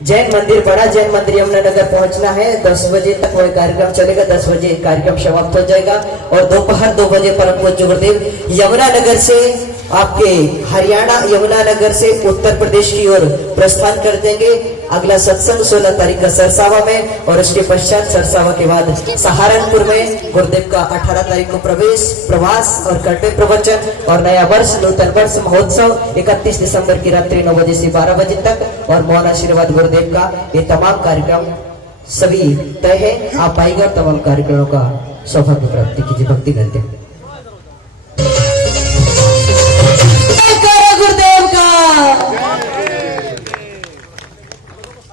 जैन मंदिर, बड़ा जैन मंदिर यमुनानगर पहुंचना है। 10 बजे तक वह कार्यक्रम चलेगा। 10 बजे कार्यक्रम समाप्त हो जाएगा और दोपहर 2 बजे परम पूज्य गुरुदेव यमुनानगर से आपके हरियाणा यमुनानगर से उत्तर प्रदेश की ओर प्रस्थान कर देंगे। अगला सत्संग 16 तारीख का सरसावा में और उसके पश्चात सरसावा के बाद सहारनपुर में गुरुदेव का 18 तारीख को प्रवेश, प्रवास और कर्तव्य प्रवचन और नया वर्ष, नूतन वर्ष महोत्सव 31 दिसंबर की रात्रि 9 बजे से 12 बजे तक और मौन आशीर्वाद गुरुदेव का। ये तमाम कार्यक्रम सभी तय है। आप आइएगा, तमाम कार्यक्रमों का सौभाग्य प्राप्ति कीजिए। भक्ति करते हैं गुरुदेव का।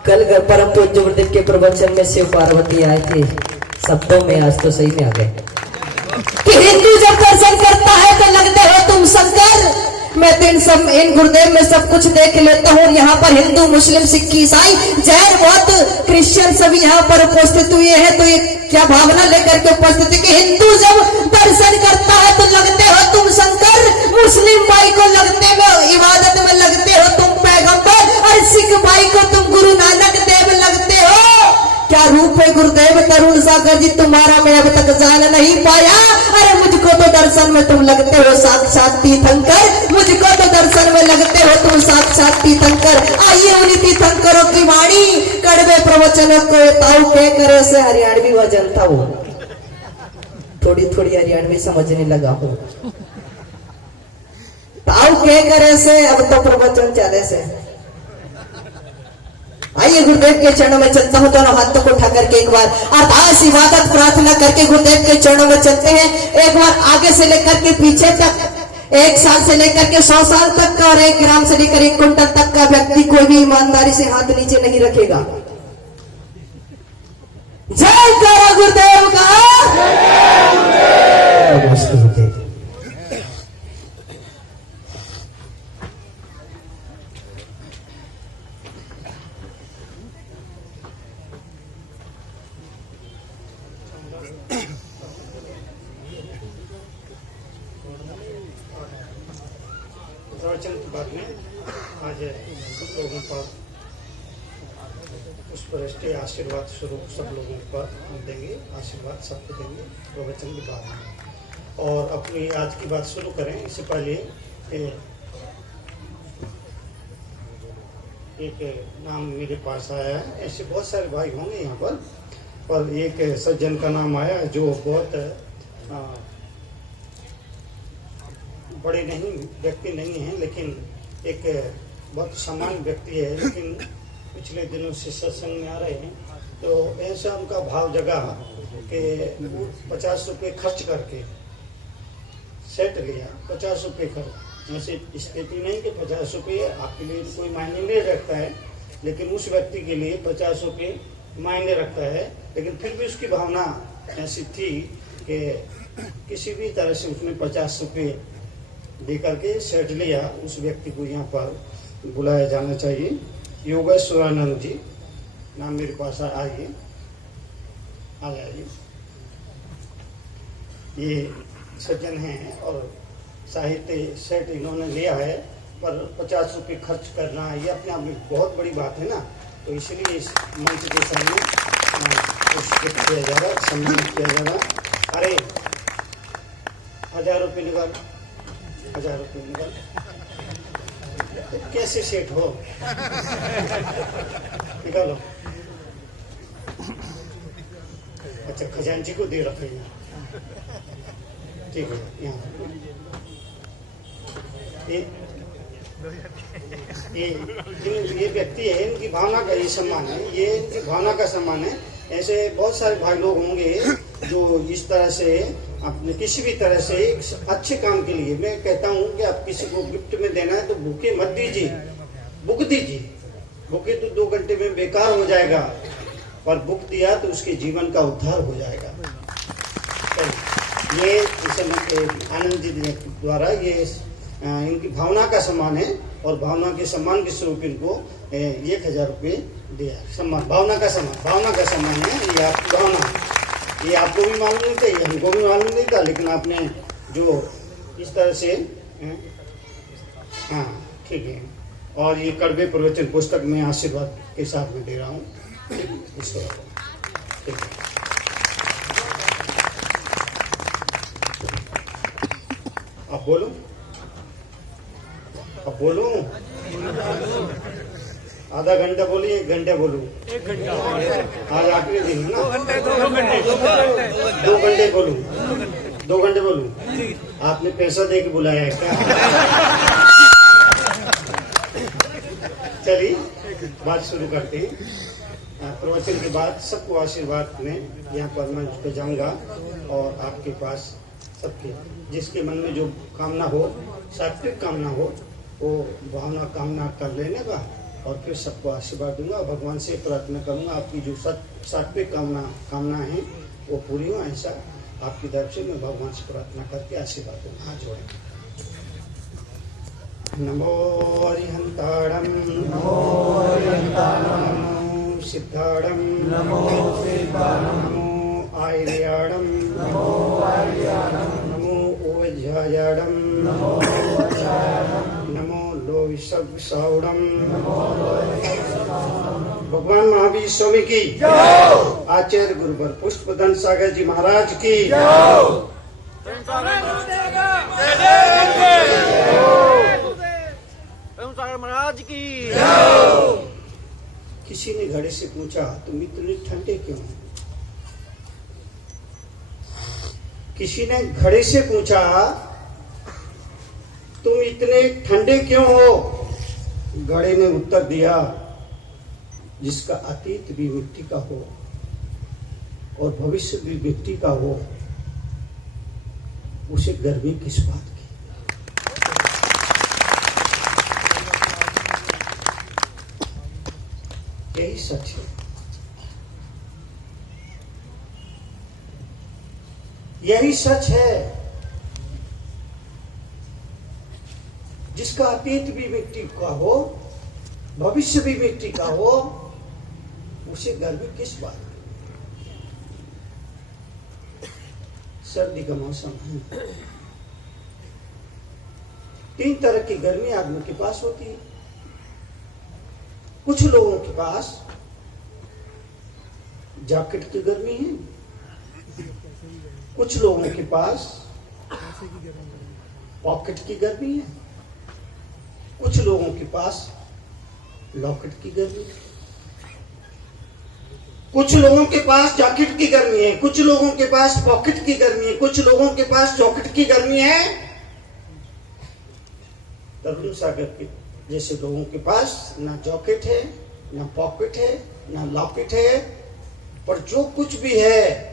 कल परम पूज्य गुरुदेव के प्रवचन में शिव पार्वती आए थे शब्दों में, आज तो सही में आ गए कि हिंदू जब दर्शन करता है तो लगते हो तुम शंकर। मैं तो इन गुरुदेव में सब कुछ देख लेता हूँ। यहाँ पर हिंदू, मुस्लिम, सिख, ईसाई, जैन, बौद्ध, क्रिश्चियन सभी यहाँ पर उपस्थित हुए हैं। तो ये क्या भावना लेकर के उपस्थित है कि हिंदू जब दर्शन करता है तो लगते हो तुम शंकर, मुस्लिम भाई को लगते में इबादत में लगते हो तुम पैगंबर, और सिख भाई को तुम गुरु नानक देव लगते हो। क्या रूप है गुरुदेव तरुण सागर जी तुम्हारा, मैं अब तक जान नहीं पाया। अरे मुझको तो दर्शन में तुम लगते हो साक्षात तीर्थंकर, मुझको तो दर्शन में लगते हो तुम साक्षात तीर्थंकर। आइए उन्हीं तीर्थंकरों की वाणी, कड़वे प्रवचनों को ताऊ कह करे से हरियाणवी वजन था वो, थोड़ी थोड़ी हरियाणवी समझने लगा हूँ। ताऊ कह करे से अब तो प्रवचन चले से। आइए गुरुदेव के चरणों में चलता हूँ। दोनों हाथों को उठा करके एक बार अरदास इबादत प्रार्थना करके गुरुदेव के चरणों में चलते हैं। एक बार आगे से लेकर के पीछे तक, 1 साल से लेकर के 100 साल तक का और 1 ग्राम से लेकर 1 क्विंटल तक का व्यक्ति कोई भी ईमानदारी से हाथ नीचे नहीं रखेगा। जय करो गुरुदेव का। प्रवचन के बाद में आज सब लोगों पर पुष्पवृष्टि आशीर्वाद स्वरूप सब लोगों पर हम देंगे, आशीर्वाद सबको देंगे प्रवचन के बाद में। और अपनी आज की बात शुरू करें इससे पहले एक नाम मेरे पास आया है। ऐसे बहुत सारे भाई होंगे यहाँ पर एक सज्जन का नाम आया जो बहुत बड़े नहीं व्यक्ति नहीं हैं, लेकिन एक बहुत सामान्य व्यक्ति है, लेकिन पिछले दिनों से सत्संग में आ रहे हैं। तो ऐसा उनका भाव जगा कि 50 रुपये खर्च करके सेट लिया। 50 रुपये खर्च, ऐसे स्थिति नहीं कि 50 रुपये आपके लिए कोई मायने नहीं रखता है, लेकिन उस व्यक्ति के लिए 50 रुपये मायने रखता है। लेकिन फिर भी उसकी भावना ऐसी थी कि किसी भी तरह से उसने 50 रुपये दे करके सेट लिया। उस व्यक्ति को यहाँ पर बुलाया जाना चाहिए। योगेश्वरानंद जी नाम मेरे पास आइए, आ जाइए। ये सज्जन हैं और साहित्य सेट इन्होंने लिया है, पर 50 रुपये खर्च करना ये अपने आप में बहुत बड़ी बात है ना। तो इसलिए इस मंच के सामने पुरस्कृत किया जा रहा, सम्मानित किया जा रहा। अरे 1000 रुपये निकाल, 1000 रुपये निकाल। तो कैसे सेट हो, निकालो। अच्छा, खजांची को दे रखे हैं, ठीक है। यहाँ ये व्यक्ति है, इनकी भावना का ये सम्मान है, ये इनकी भावना का सम्मान है। ऐसे बहुत सारे भाई लोग होंगे जो इस तरह से अपने किसी भी तरह से एक अच्छे काम के लिए, मैं कहता हूँ कि आप किसी को गिफ्ट में देना है तो बुके मत दीजिए, बुक दीजिए। बुके तो 2 घंटे में बेकार हो जाएगा, पर बुक दिया तो उसके जीवन का उद्धार हो जाएगा। तो ये आनंद जी द्वारा ये इनकी भावना का सम्मान है और भावना के सम्मान के स्वरूप इनको 1000 रुपये दिया। सम्मान, भावना का सम्मान, भावना का सम्मान है। ये आपकी भावना, ये आपको भी मालूम नहीं था, ये हमको भी मालूम नहीं था, लेकिन आपने जो इस तरह से, हाँ ठीक है, और ये कड़वे प्रवचन पुस्तक में आशीर्वाद के साथ में दे रहा हूँ। इसको ठीक है। अब बोलो, अब बोलूं? आधा घंटा बोलिए, 1 घंटा बोलूं? 1 घंटा। आज आखिरी दिन है ना? 2 घंटे 2 घंटे 2 घंटे बोलूं? 2 घंटे बोलूं? आपने पैसा दे के बुलाया है क्या? चलिए बात शुरू करते हैं। प्रवचन के बाद सबको आशीर्वाद में यहाँ पर मंच पे जाऊंगा और आपके पास सबके जिसके मन में जो कामना हो, सात्विक कामना हो, वो भावना कामना कर लेने का और फिर सबको आशीर्वाद दूंगा। भगवान से प्रार्थना करूंगा आपकी जो सात्विक कामना है वो पूरी हो, ऐसा आपकी तरफ से मैं भगवान से प्रार्थना करके आशीर्वाद दूंगा। हाथ जोड़े। नमो अरिहंताणं नमो सिद्धाणं नमो आयर्याणं नमो ओवज्झायाणं नमो लोविसौडम। भगवान महावीर स्वामी की, आचार्य गुरुवर पुष्पदन सागर जी महाराज की, महाराज की। किसी ने घड़े से पूछा तुम इतने ठंडे क्यों हो? किसी ने घड़े से पूछा तुम इतने ठंडे क्यों हो? घड़े ने उत्तर दिया जिसका अतीत भी मिट्टी का हो और भविष्य भी मिट्टी का हो, उसे गर्मी किस बात की? यही सच है। यही सच है। जिसका अतीत भी मिट्टी का हो, भविष्य भी मिट्टी का हो, उसे गर्मी किस बात की? सर्दी का मौसम है। 3 तरह की गर्मी आदमी के पास होती है। कुछ लोगों के पास जैकेट की गर्मी है, कुछ लोगों के पास पॉकेट की गर्मी है, कुछ लोगों के पास लॉकेट की गर्मी है, कुछ लोगों के पास जैकेट की गर्मी है, कुछ लोगों के पास पॉकेट की गर्मी है, कुछ लोगों के पास चॉकेट की गर्मी है। तरुण सागर के जैसे लोगों के पास ना जॉकेट है, ना पॉकेट है, ना लॉकेट है, पर जो कुछ भी है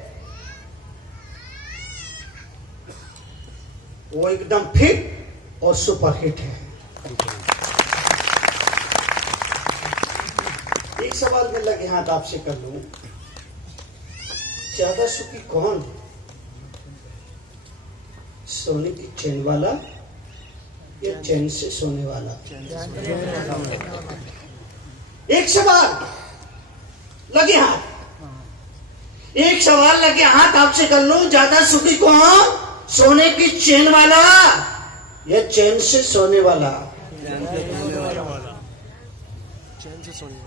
वो एकदम फिट और सुपर हिट है। एक सवाल में लगे हाथ आपसे कर लूं, ज्यादा सुखी कौन है? सोने की चेन वाला या चैन से सोने वाला? एक सवाल लगे हाथ, एक सवाल लगे हाथ आपसे कर लूं, ज्यादा सुखी कौन? सोने की चेन वाला या चैन से सोने वाला?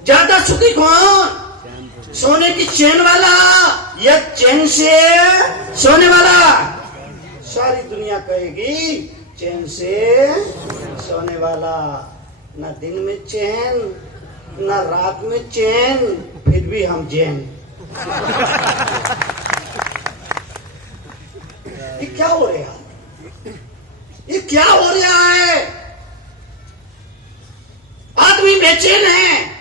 ज्यादा सुखी कौन? सोने की चेन वाला या चैन से सोने वाला? सारी दुनिया कहेगी चैन से सोने वाला। ना दिन में चैन, ना रात में चैन, फिर भी हम चैन। ये क्या हो रहा है? ये क्या हो रहा है? आदमी बेचैन है।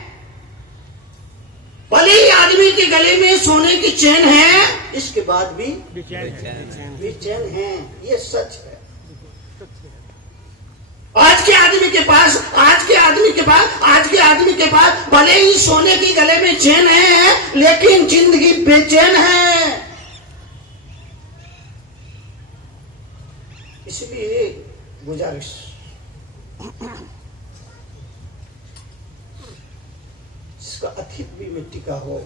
भले ही आदमी के गले में सोने की चैन है, इसके बाद भी बेचैन है। ये सच है। आज के आदमी के पास भले ही सोने की गले में चैन है, लेकिन जिंदगी बेचैन है। इसलिए गुजारिश, जिसका अतीत भी मिट्टी का हो,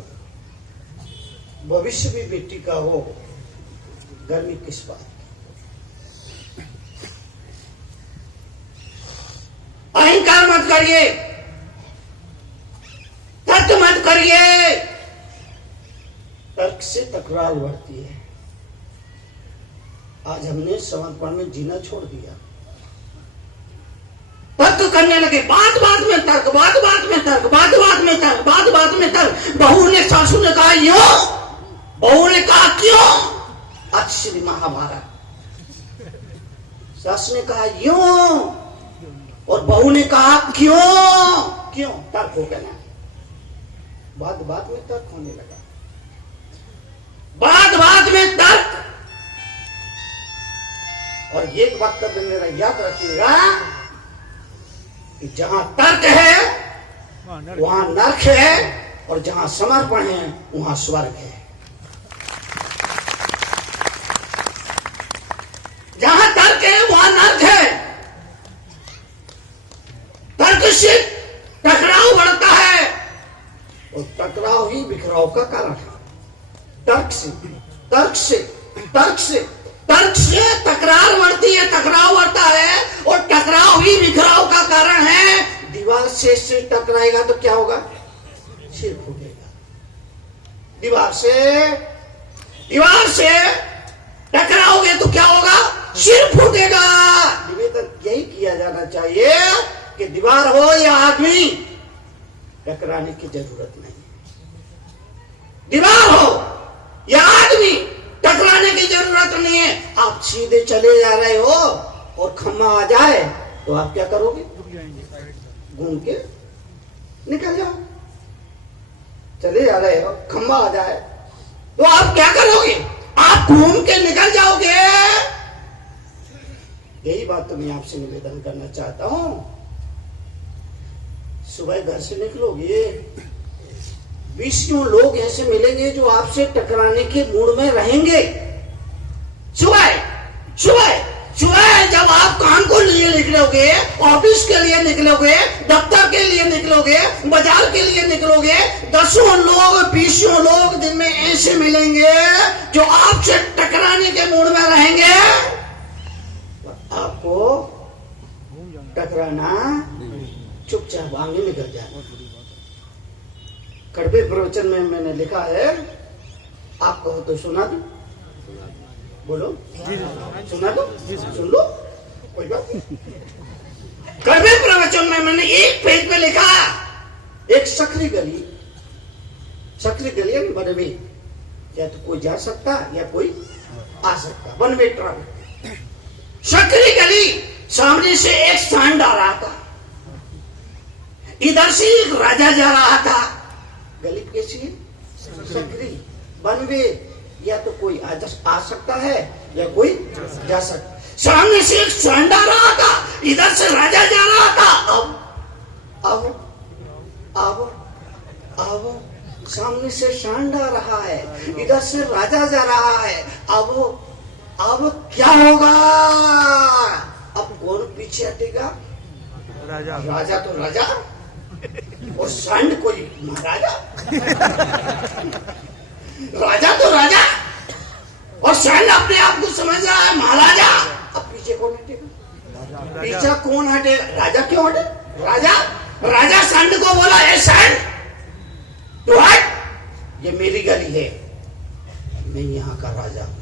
भविष्य भी मिट्टी का हो, गर्मी किस बात? अहंकार मत करिए, तर्क मत करिए। तर्क से तकरार बढ़ती है। आज हमने समर्पण में जीना छोड़ दिया। तर्क करने लगे, बात बात में तर्क, बात बात में तर्क, बात बात में तर्क, बात बात में तर्क। बहू ने सासू ने कहा यूं, बहू ने कहा क्यों। आज श्री महाभारत। सास ने कहा यूं और बहू ने कहा क्यों। क्यों? तर्क हो गया ना। बात बात में तर्क होने लगा, बात बात में तर्क। और एक बात का मेरा याद रखिएगा कि जहां तर्क है वहां नरक है, और जहां समर्पण है वहां स्वर्ग है। जहां तर्क है वहां नरक है। तर्क से टकराव बढ़ता है और टकराव ही बिखराव का कारण है। तर्क से तर्क से तर्क से तर्क से तकरार बढ़ती है, टकराव बढ़ता है, और टकराव ही बिखराव का कारण है। दीवार से सिर टकराएगा तो क्या होगा? सिर फूटेगा। दीवार से टकराओगे तो क्या होगा? सिर फूटेगा। निवेदन यही किया जाना चाहिए कि दीवार हो या आदमी, टकराने की जरूरत नहीं। दीवार हो या आदमी, टकराने की जरूरत नहीं है। आप सीधे चले जा रहे हो और खम्मा आ जाए तो आप क्या करोगे? घूम के निकल जाओ। चले जा रहे हो, खम्मा आ जाए तो आप क्या करोगे? आप घूम के निकल जाओगे। यही बात तो मैं आपसे निवेदन करना चाहता हूं। सुबह घर से निकलोगे, 20 लोग ऐसे मिलेंगे जो आपसे टकराने के मूड में रहेंगे। सुबह जब आप काम को लिए निकलोगे, ऑफिस के लिए निकलोगे, दफ्तर के लिए निकलोगे, बाजार के लिए निकलोगे, 10 लोग 20 लोग दिन में ऐसे मिलेंगे जो आपसे टकराने के मूड में रहेंगे। आपको टकराना, चुपचाप आगे निकल जाना। कड़वे प्रवचन में मैंने लिखा है, आप कहो तो सुना दो। बोलो, सुना दो, सुन लो, कोई बात नहीं। कड़वे प्रवचन में मैंने एक पेज पे लिखा, एक सकरी गली यानी वन वे, या तो कोई जा सकता या कोई आ सकता, वन वे ट्रैवल। सकरी गली, सामने से एक सांड आ रहा था, इधर से एक राजा जा रहा था। गली कैसी है? सकरी, वन वे, या तो कोई आ सकता है या कोई जा सकता। सामने से एक सांड आ रहा था, इधर से राजा जा रहा था। अब सामने से सांड आ रहा है, इधर से राजा जा रहा है। अब क्या होगा? अब कौन पीछे हटेगा? राजा तो राजा और सांड कोई महाराजा। राजा तो राजा और सांड अपने आप को समझ रहा है महाराजा। अब पीछे कौन हटेगा? पीछे कौन हटेगा? राजा क्यों हटे? राजा सांड को बोला, ए सांड तू हट, ये मेरी गली है, मैं यहाँ का राजा हूं।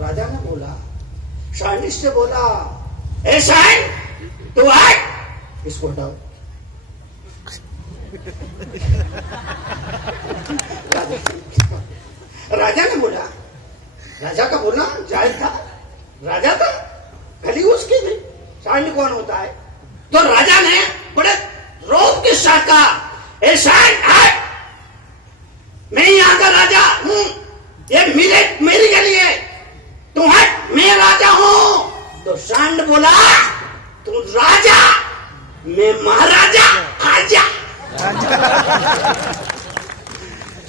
राजा ने बोला, सांड से बोला, ए सांड तू हट, इसको हटाओ। राजा ने बोला, राजा का बोलना जायज था, राजा था, गली उसकी थी, सांड कौन होता है? तो राजा ने बड़े रोब के साथ कहा, ए सांड हट, मैं यहाँ का राजा हूं, ये मेरी गली है, तू हट, मैं राजा हूं। तो सांड बोला, तू राजा, मैं महाराजा, आजा।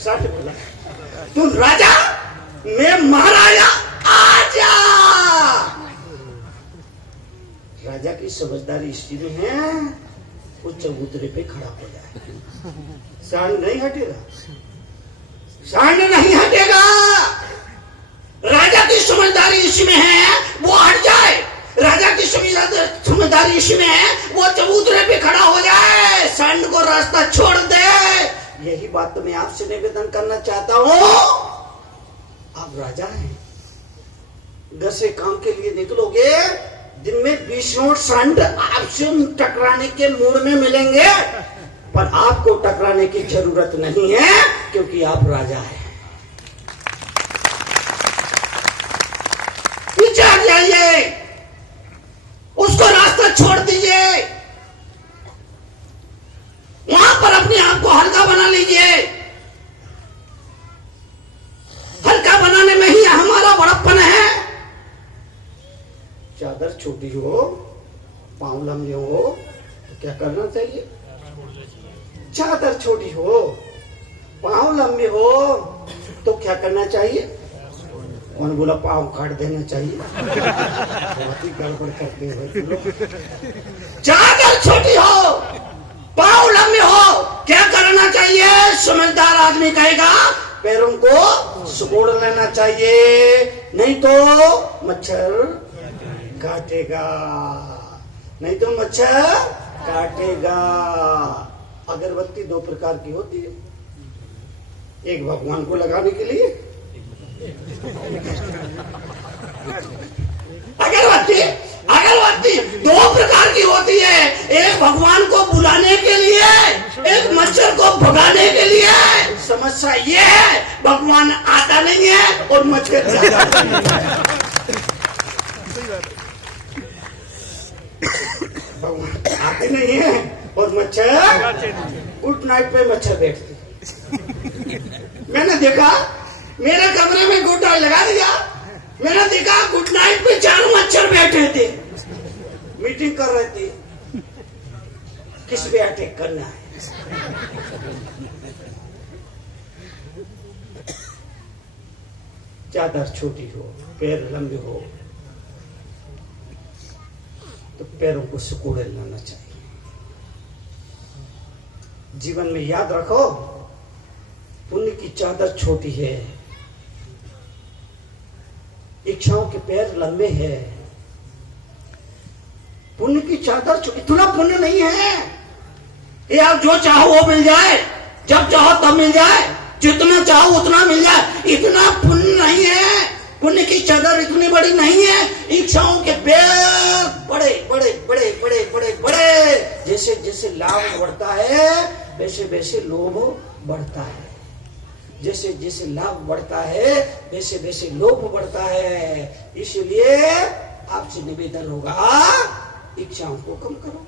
सांड बोला, तू राजा, मैं महाराजा, आजा। राजा की समझदारी इसी में है, वो चबूतरे पे खड़ा हो जाए। सांड नहीं हटेगा, सांड नहीं हटेगा। राजा की समझदारी इसी में है, वो हट जाए। राजा की समझदारी जिम्मेदारी इसमें है, वो चबूतरे पे खड़ा हो जाए, संड को रास्ता छोड़ दे। यही बात तो मैं आपसे निवेदन करना चाहता हूं। आप राजा हैं, घर से काम के लिए निकलोगे, दिन में 20 नोट संड आपसे टकराने के मूड में मिलेंगे, पर आपको टकराने की जरूरत नहीं है, क्योंकि आप राजा हैं। पीछे हट जाइए, उसको रास्ता छोड़ दीजिए, वहां पर अपने आप को हल्का बना लीजिए। हल्का बनाने में ही हमारा बड़प्पन है। चादर छोटी हो, पांव लंबे हो, तो क्या करना चाहिए? चादर छोटी हो, पांव लंबे हो, तो क्या करना चाहिए? उन्होंने बोला पांव काट देना चाहिए। बहुत ही गड़बड़ करते हो। चादर छोटी हो, पांव लंबे हो, क्या करना चाहिए? समझदार आदमी कहेगा पैरों को सुकोड़ लेना चाहिए, नहीं तो मच्छर काटेगा, नहीं तो मच्छर काटेगा। अगरबत्ती 2 प्रकार की होती है, एक भगवान को लगाने के लिए, अगरबत्ती 2 प्रकार की होती है, एक भगवान को बुलाने के लिए, एक मच्छर को भगाने के लिए। समस्या ये है, भगवान आता नहीं है और मच्छर जाता नहीं है। भगवान आते नहीं है और मच्छर, गुड नाइट पे मच्छर बैठते। मैंने देखा, मेरे कमरे में गुड नाइट लगा दिया, मैंने देखा गुड नाइट पे 4 मच्छर बैठे थे, मीटिंग कर रहे थे, किस पे अटैक करना है। चादर छोटी हो, पैर लंबे हो, तो पैरों को सुकोड़े लाना चाहिए। जीवन में याद रखो, पुण्य की चादर छोटी है, इच्छाओं के पैर लंबे हैं। पुण्य की चादर इतना पुण्य नहीं है ये आप जो चाहो वो मिल जाए, जब चाहो तब मिल जाए, जितना चाहो उतना मिल जाए, इतना पुण्य नहीं है। पुण्य की चादर इतनी बड़ी नहीं है। इच्छाओं के पैर बड़े बड़े बड़े बड़े बड़े बड़े, जैसे जैसे लाभ बढ़ता है वैसे वैसे लोभ बढ़ता है, जैसे जैसे लाभ बढ़ता है वैसे वैसे लोभ बढ़ता है। इसलिए आपसे निवेदन होगा, इच्छाओं को कम करो,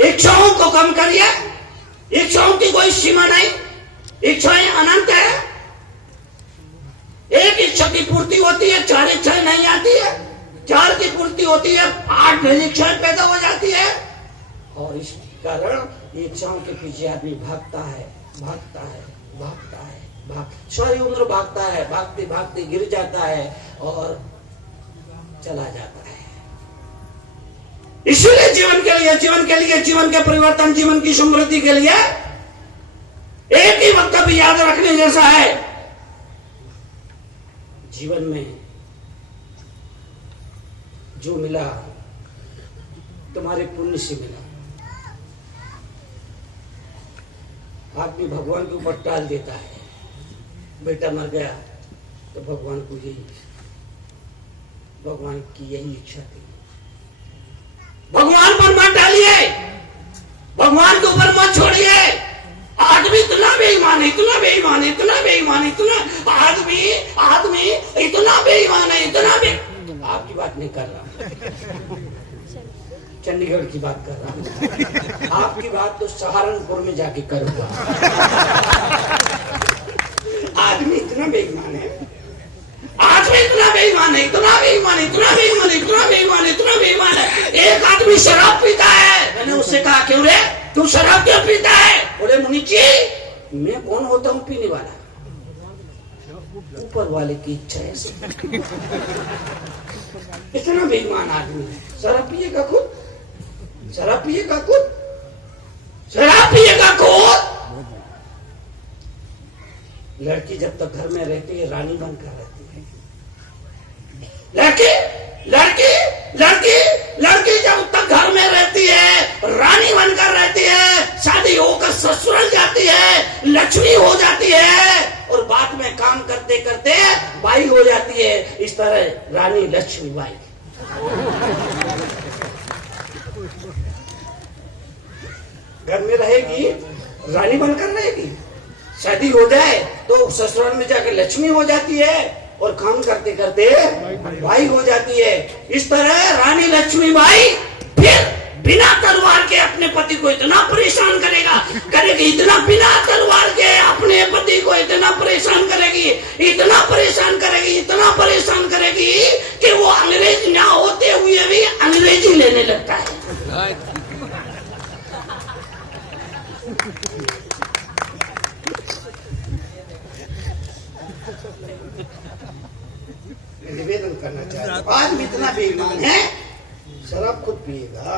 इच्छाओं को कम करिए। इच्छाओं की कोई सीमा नहीं, इच्छाएं अनंत है। एक इच्छा की पूर्ति होती है, 4 इच्छाएं नहीं आती है, 4 की पूर्ति होती है, 8 इच्छाएं पैदा हो जाती है। और इस कारण इच्छाओं के पीछे आदमी भागता है, भागता है, भागता है, सारी उम्र भागता है, भागते भागते गिर जाता है और चला जाता है। इसलिए जीवन के परिवर्तन, जीवन की समृद्धि के लिए एक ही वक्तव्य याद रखने जैसा है। जीवन में जो मिला तुम्हारे पुण्य से मिला। आदमी भगवान के ऊपर टाल देता है, बेटा मर गया तो भगवान को भगवान की यही इच्छा थी। भगवान पर मत डालिए, भगवान के ऊपर मत छोड़िए। आदमी इतना बेईमान है, इतना बेईमान है, इतना बेईमान है, इतना आदमी इतना बेईमान है, इतना आपकी बात नहीं कर रहा, चंडीगढ़ की बात कर रहा हूं। आपकी बात तो सहारनपुर में जाके करूंगा। आदमी इतना बेईमान है, आदमी इतना बेईमान है, इतना बेईमान है, इतना बेईमान है, इतना बेईमान है, इतना बेईमान है। एक आदमी शराब पीता है, मैंने उससे कहा क्यों रे तू शराब क्यों पीता है? बोले मुनि जी मैं कौन होता हूँ पीने वाला, ऊपर वाले की इच्छा है। इतना बेईमान आदमी, शराब पिएगा खुद, शराब पिएगा खुद, शराब पिएगा खुद। लड़की जब तक घर में रहती है रानी बनकर रहती है। लड़की लड़की लड़की रानी बनकर रहती है, शादी होकर ससुराल जाती है, लक्ष्मी हो जाती है और बाद में काम करते करते बाई हो जाती है। इस तरह रानी लक्ष्मी बाई घर में रहेगी, रानी बनकर रहेगी, शादी हो जाए तो ससुराल में जाकर लक्ष्मी हो जाती है और काम करते करते बाई हो जाती है। इस तरह रानी लक्ष्मी बाई फिर बिना तलवार के अपने पति को इतना परेशान करेगी, इतना बिना तलवार के अपने पति को इतना परेशान करेगी, इतना परेशान करेगी कि वो अंग्रेज ना होते हुए भी अंग्रेजी लेने लगता है। निवेदन करना चाहता हूं, आदमी इतना बेईमान है, शराब खुद पिएगा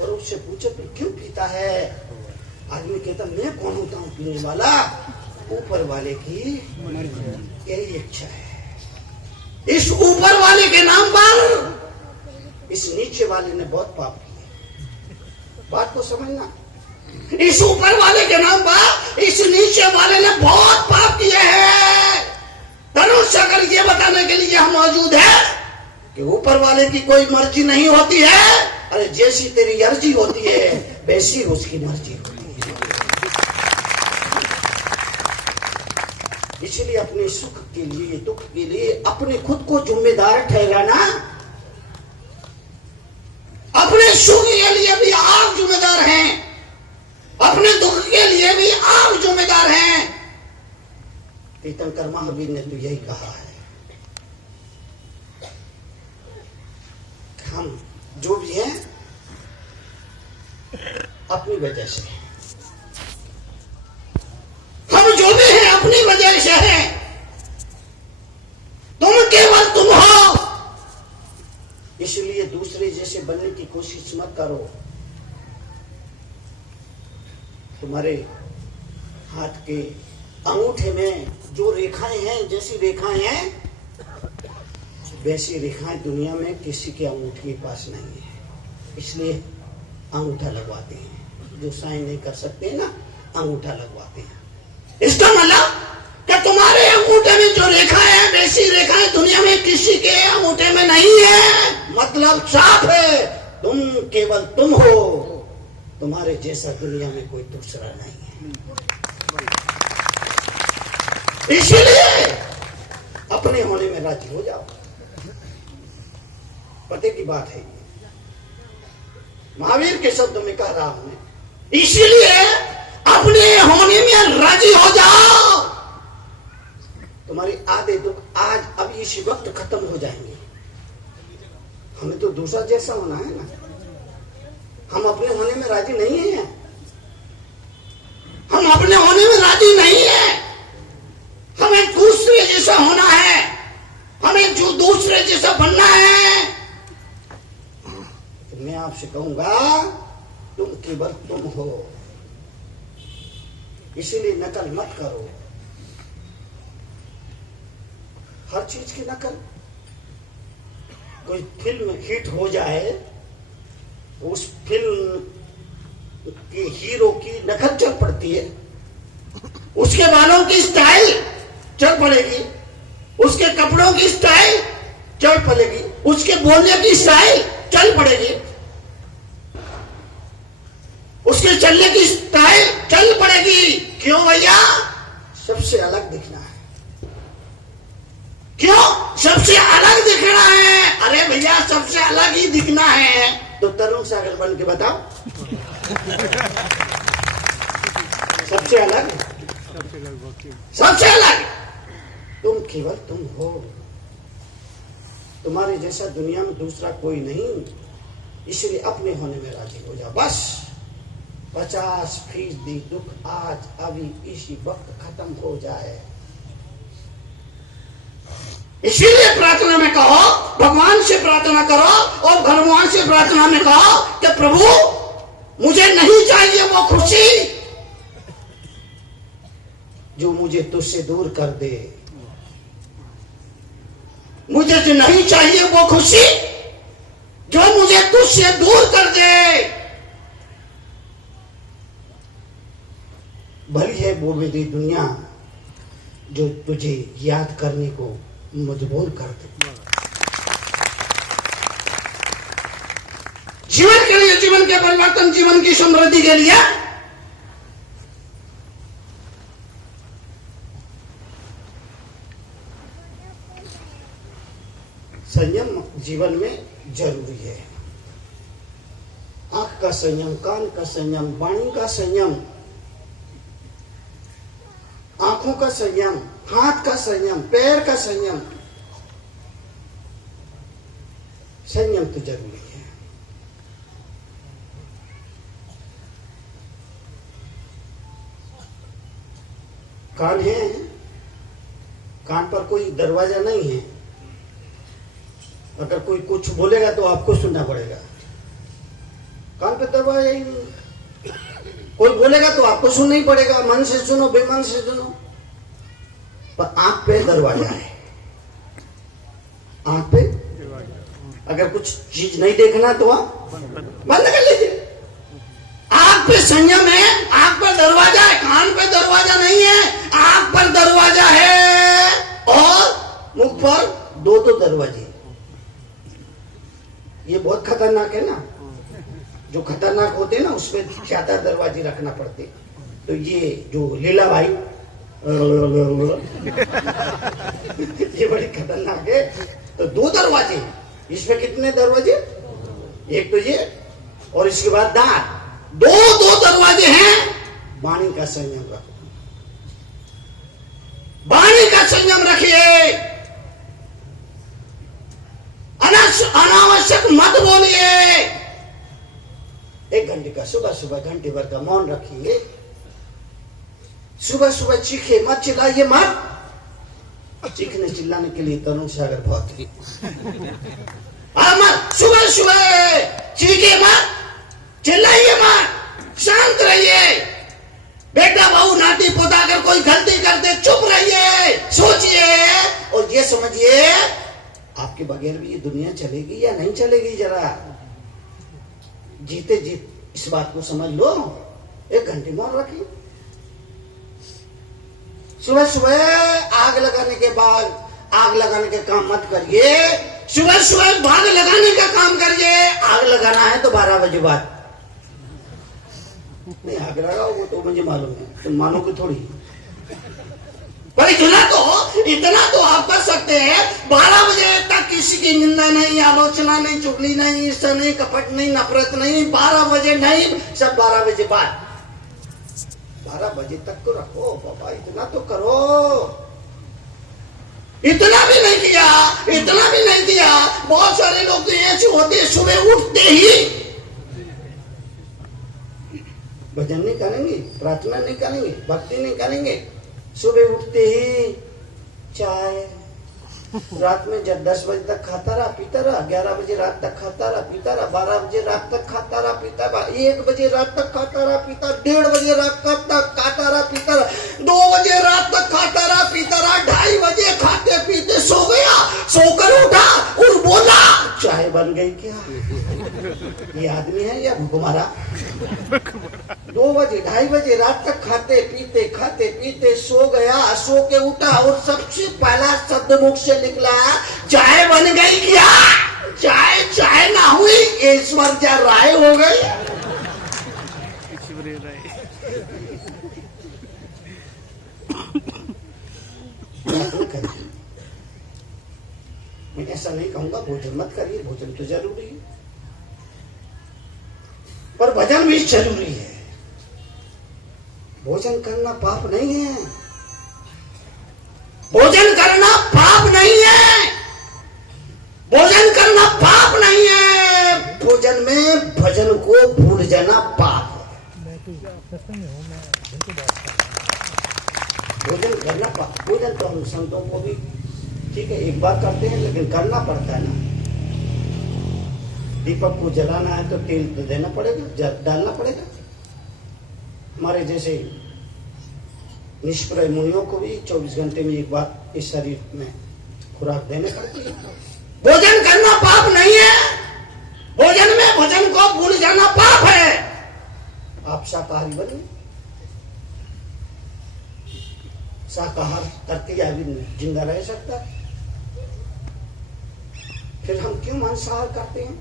और उससे पूछे तो क्यों पीता है? आदमी कहता मैं कौन होता हूँ पीने वाला, ऊपर वाले की यही इच्छा है। इस ऊपर वाले के नाम पर इस नीचे वाले ने बहुत पाप किए, बात को समझना। इस ऊपर वाले के नाम पर इस नीचे वाले ने बहुत पाप किए हैं। तरुण सागर ये बताने के लिए हम मौजूद है कि ऊपर वाले की कोई मर्जी नहीं होती है, अरे जैसी तेरी अर्जी होती है वैसी उसकी मर्जी होती है। इसलिए अपने सुख के लिए दुख के लिए अपने खुद को जिम्मेदार ठहराना। अपने सुख के लिए भी आप जिम्मेदार हैं, अपने दुख के लिए भी आप जिम्मेदार हैं। तीर्थंकर महावीर ने तो यही कहा है, हम जो भी हैं अपनी वजह से, हम जो भी हैं अपनी वजह से हैं। तुम केवल तुम हो, इसलिए दूसरे जैसे बनने की कोशिश मत करो। तुम्हारे हाथ के अंगूठे में जो रेखाएं हैं, जैसी रेखाएं हैं वैसी रेखाएं दुनिया में किसी के अंगूठे के पास नहीं है, इसलिए अंगूठा लगवाते हैं। जो साइन नहीं कर सकते ना, अंगूठा लगवाते हैं। इसका मतलब कि तुम्हारे अंगूठे में जो रेखाएं हैं वैसी रेखाएं दुनिया में किसी के अंगूठे में नहीं है। मतलब साफ है, तुम केवल तुम हो, तुम्हारे जैसा दुनिया में कोई दूसरा नहीं है। इसलिए अपने होने में राजी हो जाओ। पते की बात है, महावीर के शब्द में कह रहा हूं, इसलिए अपने होने में राजी हो जाओ। तुम्हारी आधे दुख आज अभी इसी वक्त खत्म हो जाएंगे। हमें तो दूसरा जैसा होना है ना, हम अपने होने में राजी नहीं है, हम अपने होने में राजी नहीं है। हमें दूसरे जैसा होना है, हमें जो दूसरे जैसा बनना है। तो मैं आपसे कहूंगा, तुम केवल तुम हो, इसीलिए नकल मत करो। हर चीज की नकल, कोई फिल्म हिट हो जाए, उस फिल्म के हीरो की नकल चल पड़ती है, उसके बालों की स्टाइल चल पड़ेगी, उसके कपड़ों की स्टाइल चल पड़ेगी, उसके बोलने की स्टाइल चल पड़ेगी, उसके चलने की स्टाइल चल पड़ेगी। क्यों भैया? सबसे अलग दिखना है। क्यों सबसे अलग दिखना है? अरे भैया सबसे अलग ही दिखना है तो तरुण सागर बन के बताओ। सबसे अलग, सबसे अलग तुम केवल तुम हो। तुम्हारे जैसा दुनिया में दूसरा कोई नहीं, इसलिए अपने होने में राजी हो जाओ। बस 50% दुख आज अभी इसी वक्त खत्म हो जाए। इसीलिए प्रार्थना में कहो, भगवान से प्रार्थना करो और भगवान से प्रार्थना में कहो कि प्रभु मुझे नहीं चाहिए वो खुशी जो मुझे तुझसे दूर कर दे। मुझे जो नहीं चाहिए वो खुशी जो मुझे तुझसे दूर कर दे। भली है वो मेरी दुनिया जो तुझे याद करने को मजबूर कर दे। जीवन के लिए, जीवन के परिवर्तन, जीवन की समृद्धि के लिए संयम जीवन में जरूरी है। आंख का संयम, कान का संयम, वाणी का संयम, आंखों का संयम, हाथ का संयम, पैर का संयम, संयम तो जरूरी है। कान है, कान पर कोई दरवाजा नहीं है, अगर कोई कुछ बोलेगा तो आपको सुनना पड़ेगा। कान पे दरवाजा ही नहीं, कोई बोलेगा तो आपको सुनना ही पड़ेगा, मन से सुनो बेमन से सुनो। पर आंख पे दरवाजा है, आंख पे अगर कुछ चीज नहीं देखना तो आप बंद कर लीजिए। आंख पे संयम है, आंख पर दरवाजा है, कान पे दरवाजा नहीं है, आंख पर दरवाजा है और मुख पर दो दरवाजे। ये बहुत खतरनाक है ना, जो खतरनाक होते हैं ना उसमें ज्यादा दरवाजे रखना पड़ते। तो ये जो लीला भाई ये बड़ी खतरनाक है। तो दो दरवाजे, इसमें कितने दरवाजे? एक तो ये और इसके बाद दांत, दो दरवाजे हैं। वाणी का संयम रखो, वाणी का संयम रखिए, अनावश्यक मत बोलिए। 1 घंटे का सुबह सुबह घंटे भर का मौन रखिए। सुबह सुबह चीखे मत, चिल्लाइए मत। चीखने चिल्लाने के लिए तरुण सागर बहुत है। मत सुबह सुबह चीखे मत, चिल्लाइए मत, शांत रहिए। बेटा बहू नाती पोता अगर कोई गलती करते चुप रहिए, सोचिए और ये समझिए आपके बगैर भी ये दुनिया चलेगी या नहीं चलेगी। जरा जीते जीत इस बात को समझ लो। 1 घंटे मौन रखिए। सुबह सुबह आग लगाने के बाद आग लगाने के काम मत करिए। सुबह सुबह भाग लगाने का काम करिए। आग लगाना है तो 12 बजे बाद नहीं आग लगाओ, वो तो मुझे मालूम है, तुम मानोगे थोड़ी। पर इतना तो आप कर सकते हैं, 12 बजे तक किसी की निंदा नहीं, आलोचना नहीं, चुगली नहीं, ईर्ष्या नहीं, कपट नहीं, नफरत नहीं। 12 बजे नहीं, सब 12 बजे बाद। 12 बजे तक तो रखो बाबा, इतना तो करो। इतना भी नहीं किया, इतना भी नहीं किया। बहुत सारे लोग तो ऐसे होते हैं, सुबह उठते ही भजन नहीं करेंगे, प्रार्थना नहीं करेंगे, भक्ति नहीं करेंगे। सुबह उठते ही चाय, रात में जब 10 बजे तक खाता रहा पीता रहा, 11 बजे रात तक खाता रहा पीता रहा, 12 बजे रात तक खाता रहा पीता रहा, 1 बजे रात तक खाता रहा पीता, 1:30 बजे रात तक खाता रहा पीता रहा, 2 बजे रात तक खाता रहा पीता रहा, 2:30 बजे खाते पीते सो गया, सोकर उठा और बोला चाय बन गई क्या? ये आदमी है या भूखमरा? 2 बजे 2:30 बजे रात तक खाते पीते सो गया, सो के उठा और सबसे पहला शब्द मुख से निकला चाय बन गई क्या? चाय ना हुई, ईश्वर क्या राय हो गई? मैं ऐसा नहीं कहूंगा भोजन मत करिए, भोजन तो जरूरी है, पर भजन भी जरूरी है। भोजन करना पाप नहीं है, भोजन करना पाप नहीं है, भोजन करना पाप नहीं है। भोजन में भजन को भूल जाना पाप है। भोजन करना पाप। भोजन तो हम संतों को भी ठीक है एक बार करते हैं, लेकिन करना पड़ता है ना। दीपक को जलाना है तो तेल तो देना पड़ेगा, डालना पड़ेगा। हमारे जैसे निष्प्रय मुनियों को भी 24 घंटे में एक बार इस शरीर में खुराक देने पड़ती है। भोजन करना पाप नहीं है, भोजन में भोजन को भूल जाना पाप है। आप शाकाहारी बनिए, शाकाहार करके आदमी जिंदा रह सकता है? फिर हम क्यों मांसाहार करते हैं?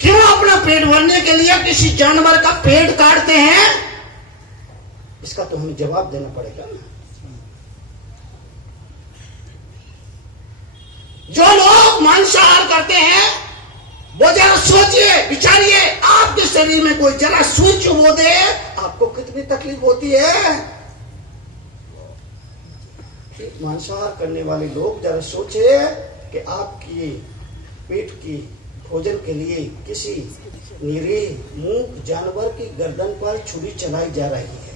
क्यों अपना पेट भरने के लिए किसी जानवर का पेट काटते हैं? इसका तो हमें जवाब देना पड़ेगा ना। जो लोग मांसाहार करते हैं वो जरा सोचिए, विचारिए, आपके शरीर में कोई जरा सुई चुभो दे, आपको कितनी तकलीफ होती है। मांसाहार करने वाले लोग जरा सोचिए कि आपकी पेट की भोजन के लिए किसी निरीह मूक जानवर की गर्दन पर छुरी चलाई जा रही है।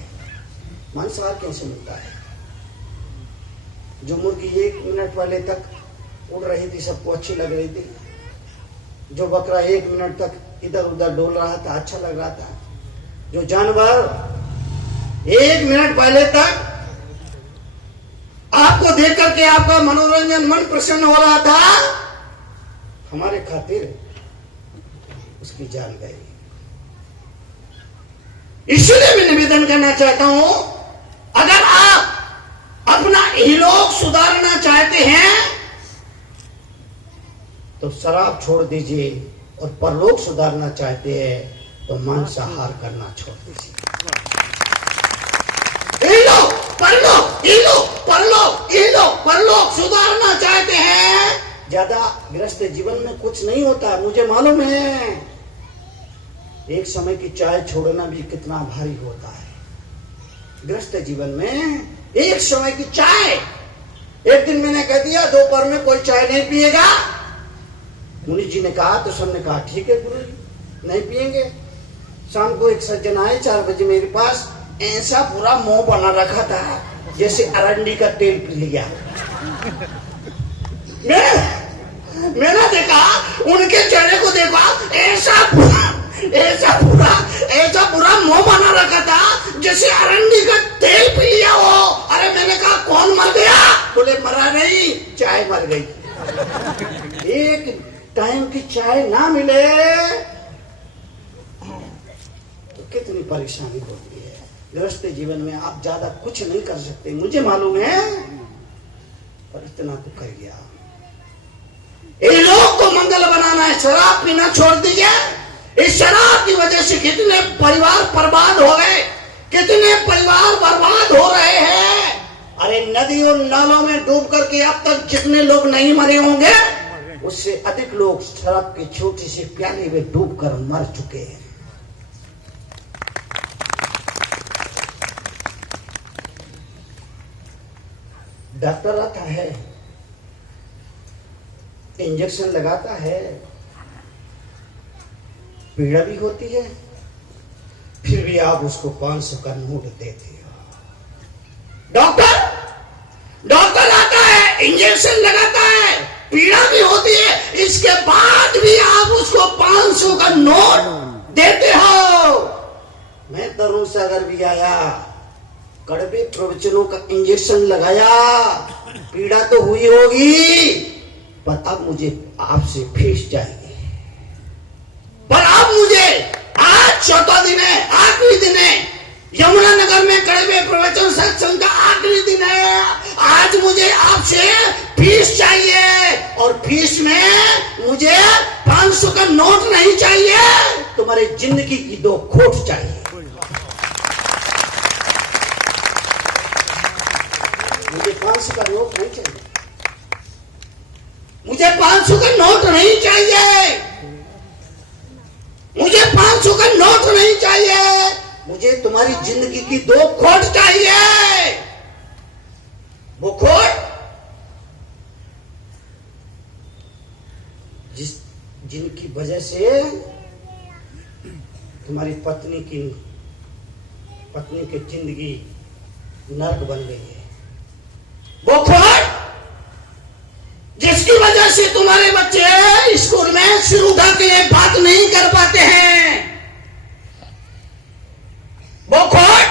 मांसाहार कैसे मिलता है? जो मुर्गी 1 मिनट पहले तक उड़ रही थी, सबको अच्छी लग रही थी। जो बकरा 1 मिनट तक इधर उधर डोल रहा था, अच्छा लग रहा था। जो जानवर 1 मिनट पहले तक आपको देख करके आपका मनोरंजन, मन प्रसन्न हो रहा था, हमारे खातिर उसकी जान गई। इसलिए मैं निवेदन करना चाहता हूं, अगर आप अपना इहलोक सुधारना चाहते हैं तो शराब छोड़ दीजिए, और परलोक सुधारना चाहते हैं तो मांसाहार करना छोड़ दीजिए। परलोक सुधारना चाहते हैं, ज्यादा गृहस्थ जीवन में कुछ नहीं होता, मुझे मालूम है। एक समय की चाय छोड़ना भी कितना भारी होता है गृहस्थ जीवन में। एक समय की चाय, एक दिन मैंने कह दिया दोपहर में कोई चाय नहीं पिएगा। मुनि जी ने कहा तो सबने कहा ठीक है गुरु जी, नहीं पिएंगे। शाम को एक सज्जन आए 4 बजे मेरे पास, ऐसा पूरा मुंह बना रखा था जैसे अरंडी का तेल पी लिया। मैंने देखा, उनके चेहरे को देखा, ऐसा पूरा मुंह बना रखा था जैसे अरंडी का तेल पी लिया हो। अरे मैंने कहा कौन मर गया? बोले मरा नहीं, चाय मर गई। एक टाइम की चाय ना मिले तो कितनी परेशानी होती है। गृहस्थ जीवन में आप ज्यादा कुछ नहीं कर सकते, मुझे मालूम है, पर इतना तो कर गया। इन लोग को मंगल बनाना है, शराब पीना छोड़ दीजिए। इस शराब की वजह से कितने परिवार बर्बाद हो गए, कितने परिवार बर्बाद हो रहे हैं। अरे नदी और नालों में डूब करके अब तक जितने लोग नहीं मरे होंगे, उससे अधिक लोग शराब की छोटी सी प्याली में डूबकर मर चुके हैं। डॉक्टर आता है, इंजेक्शन लगाता है, पीड़ा भी होती है, फिर भी आप उसको 500 का नोट देते हो। डॉक्टर आता है, इंजेक्शन लगाता है, पीड़ा भी होती है, इसके बाद भी आप उसको 500 का नोट देते हो। मैं तरुण सागर भी आया, कड़वे प्रवचनों का इंजेक्शन लगाया, पीड़ा तो हुई होगी, पर अब मुझे आपसे फीस चाहिए। पर अब मुझे आज 14 दिन है, आखिरी दिन है, यमुनानगर में कड़वे प्रवचन सत्संग का आखिरी दिन है। आज मुझे आपसे फीस चाहिए, और फीस में मुझे 500 का नोट नहीं चाहिए, तुम्हारे जिंदगी की 2 खोट चाहिए। मुझे 500 का नोट नहीं चाहिए, मुझे 500 का नोट नहीं चाहिए, मुझे 500 का नोट नहीं चाहिए, मुझे तुम्हारी जिंदगी की 2 खोट चाहिए। वो खोट जिनकी वजह से तुम्हारी पत्नी की जिंदगी नर्क बन गई है। वो खोट जिसकी वजह से तुम्हारे बच्चे स्कूल में सिर उठा के बात नहीं कर पाते हैं। वो खोट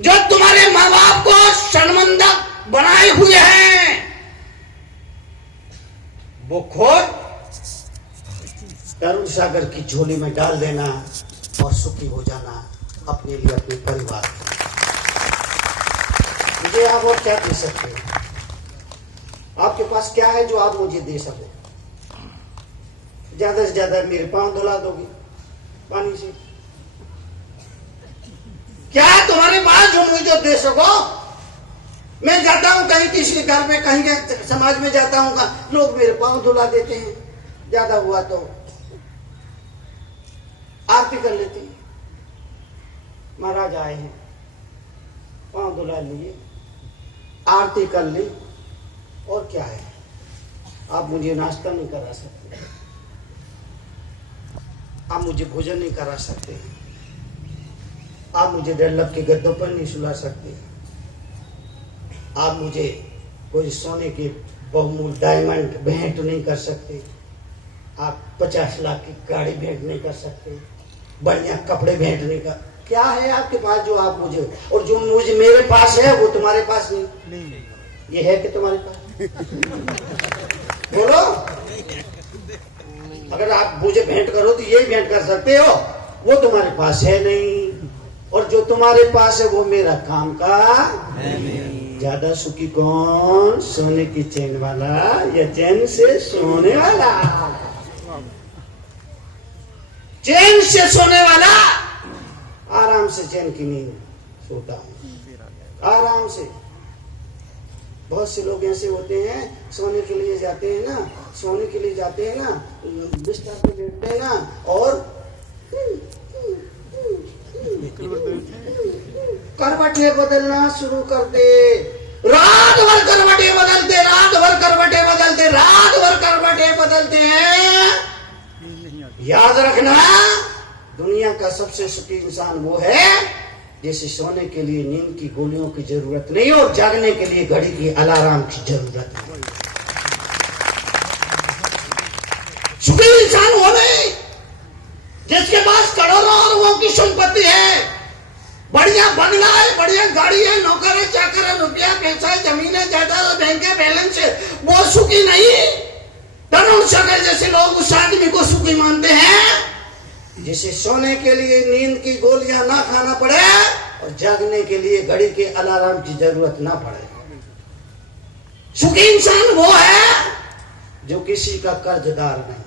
जो तुम्हारे माँ बाप को शर्मिंदा बनाए हुए हैं। वो खोट तरुण सागर की झोली में डाल देना और सुखी हो जाना, अपने लिए, अपने परिवार के लिए। मुझे आप और क्या दे सकते हो? आपके पास क्या है जो आप मुझे दे सको? ज्यादा से ज्यादा मेरे पांव धुला दोगे पानी से। क्या है तुम्हारे पास जो मुझे दे सको? मैं जाता हूं कहीं किसी के घर में, कहीं के समाज में जाता हूं, लोग मेरे पांव धुला देते हैं, ज्यादा हुआ तो आरती कर लेते हैं। महाराज आए हैं, पांव धुला लिए, आरती कर ली, और क्या है? आप मुझे नाश्ता नहीं करा सकते, आप मुझे भोजन नहीं करा सकते, आप मुझे डरलप के गद्दों पर नहीं सुला सकते, आप मुझे कोई सोने के बहुमूल्य डायमंड भेंट नहीं कर सकते, आप 50 लाख की गाड़ी भेंट नहीं कर सकते, बढ़िया कपड़े भेंट नहीं कर। क्या है आपके पास जो आप मुझे, और जो मुझे मेरे पास है वो तुम्हारे पास नहीं? ये है कि तुम्हारे पास? बोलो, अगर आप मुझे भेंट करो तो यही भेंट कर सकते हो, वो तुम्हारे पास है नहीं, और जो तुम्हारे पास है वो मेरा काम का ज्यादा सुखी कौन? सोने की चैन वाला या चैन से सोने वाला? चैन से सोने वाला आराम से चैन की नींद सोता हूं, आराम से। बहुत से लोग ऐसे होते हैं, सोने के लिए जाते हैं ना, सोने के लिए जाते हैं ना, बिस्तर पे बैठते हैं ना, और करवटें बदलना शुरू कर दे। रात भर करवटें बदलते, रात भर करवटें बदलते, रात भर करवटें बदलते हैं। याद रखना, दुनिया का सबसे सुखी इंसान वो है जिसे सोने के लिए नींद की गोलियों की जरूरत नहीं और जागने के लिए घड़ी की अलार्म की जरूरत है। सुखी इंसान वो नहीं जिसके पास करोड़ों अरबों की संपत्ति है, बढ़िया बंगला है, बढ़िया गाड़ी है, नौकर है, चाकर है, रुपया पैसा है, जमीन है, जायदाद, बैंक है, बैलेंस है, वो सुखी नहीं। तरुण सागर जैसे लोग उस आदमी को सुखी मानते हैं जिसे सोने के लिए नींद की गोलियां ना खाना पड़े और जागने के लिए घड़ी के अलार्म की जरूरत ना पड़े। सुखी इंसान वो है जो किसी का कर्जदार नहीं।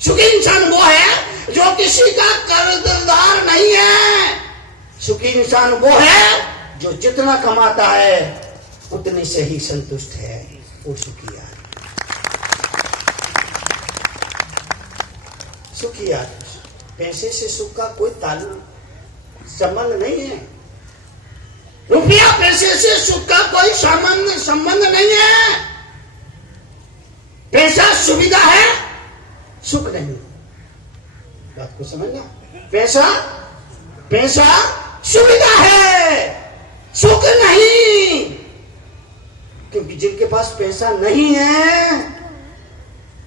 सुखी इंसान वो है जो किसी का कर्जदार नहीं है। सुखी इंसान वो है जो जितना कमाता है उतने से ही संतुष्ट है, वो सुखी आदमी। सुखी आदमी, पैसे से सुख का कोई ताल्लुक संबंध नहीं है। रुपया पैसे से सुख का कोई संबंध नहीं है। पैसा सुविधा है, सुख नहीं। बात को समझना, पैसा सुविधा है, सुख नहीं। क्योंकि जिनके पास पैसा नहीं है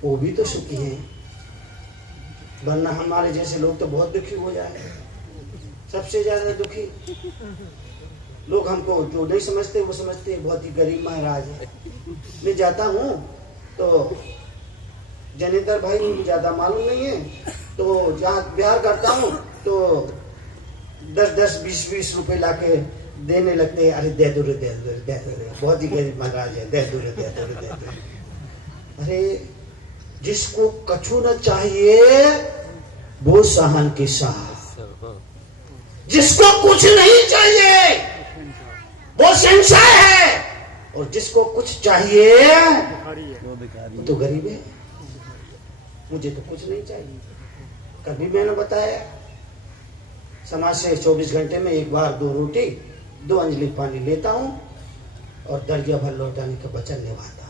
वो भी तो सुखी हैं, वरना हमारे जैसे लोग तो बहुत दुखी हो जाए। सबसे ज्यादा दुखी लोग हमको जो नहीं समझते वो समझते बहुत ही गरीब महाराज है। मैं जाता हूँ तो जनेतर भाई मुझे ज्यादा मालूम नहीं है, तो जहाँ प्यार करता हूँ तो 10-10, 20-20 रुपए लाके देने लगते हैं। अरे दे दो रे, दे दो रे, दे दो रे, बहुत ही गरीब महाराज है, दे दो रे, दे दो रे, दे दो रे। अरे जिसको कछु न चाहिए वो सहन की साह, जिसको कुछ नहीं चाहिए वो संशय है, और जिसको कुछ चाहिए वो तो गरीब है। मुझे तो कुछ नहीं चाहिए। कभी मैंने बताया समाज से 24 घंटे में एक बार 2 रोटी 2 अंजलि पानी लेता हूं और दर्जा भर लौटाने का वचन निभाता।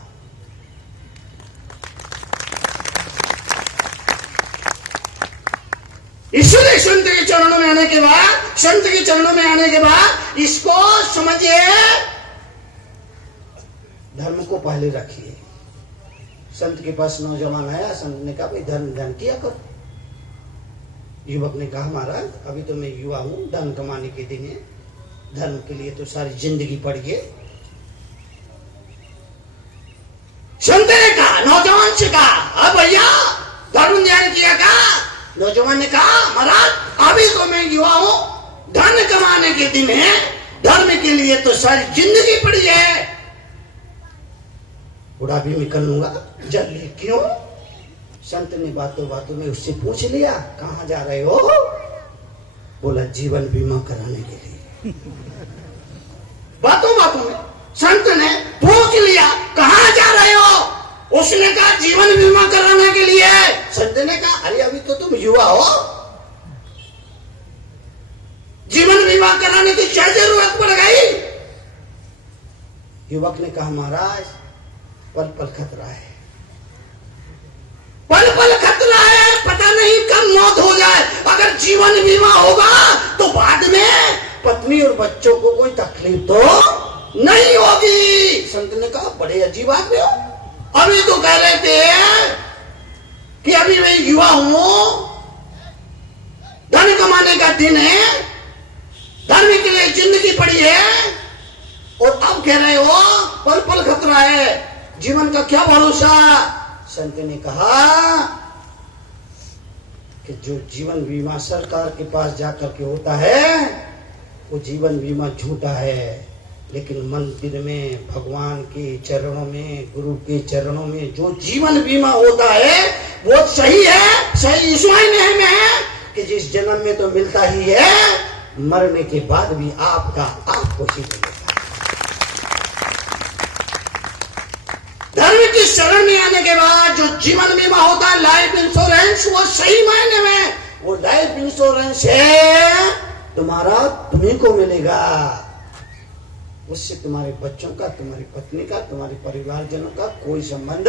इसलिए संत के चरणों में आने के बाद इसको समझिए, धर्म को पहले रखिए। संत के पास नौजवान आया, संत ने कहा भाई धर्म ध्यान किया करो। युवक ने कहा महाराज अभी तो मैं युवा हूं, धन कमाने के दिन है, धर्म के लिए तो सारी जिंदगी पड़ी है। संत ने कहा, नौजवान से कहा अब भैया धर्म ध्यान किया का? नौजवान ने कहा महाराज अभी तो मैं युवा हूं, धन कमाने के दिन है, धर्म के लिए तो सारी जिंदगी पड़ी है, बुढ़ापे में कर लूंगा जल्दी क्यों? संत ने बातों बातों में उससे पूछ लिया, कहाँ जा रहे हो? बोला जीवन बीमा कराने के लिए। बातों बातों में संत ने पूछ लिया, कहाँ जा रहे हो? उसने कहा जीवन बीमा कराने के लिए। संत ने कहा अरे अभी तो तुम युवा हो, जीवन बीमा कराने की क्या जरूरत पड़ गई? युवक ने कहा महाराज पल पल खतरा है, पल पल खतरा है, पता नहीं कब मौत हो जाए। अगर जीवन बीमा होगा तो बाद में पत्नी और बच्चों को कोई तकलीफ तो नहीं होगी। संत ने कहा बड़े अजीब आदमी हो, अभी तो कह रहे थे कि अभी मैं युवा हूं, धन कमाने का दिन है, धर्म के लिए जिंदगी पड़ी है, और अब कह रहे हो पल पल खतरा है, जीवन का क्या भरोसा? संत ने कहा कि जो जीवन बीमा सरकार के पास जाकर के होता है वो जीवन बीमा झूठा है, लेकिन मंदिर में भगवान के चरणों में, गुरु के चरणों में जो जीवन बीमा होता है वो सही है, सही इस मायने में है कि जिस जन्म में तो मिलता ही है, मरने के बाद भी आपका आपको ही मिलेगा। धर्म की शरण में आने के बाद जो जीवन बीमा होता है, लाइफ इंश्योरेंस, वो सही मायने में वो लाइफ इंश्योरेंस है, तुम्हारा तुम्हीं को मिलेगा, उससे तुम्हारे बच्चों का, तुम्हारी पत्नी का, तुम्हारे परिवारजनों का कोई संबंध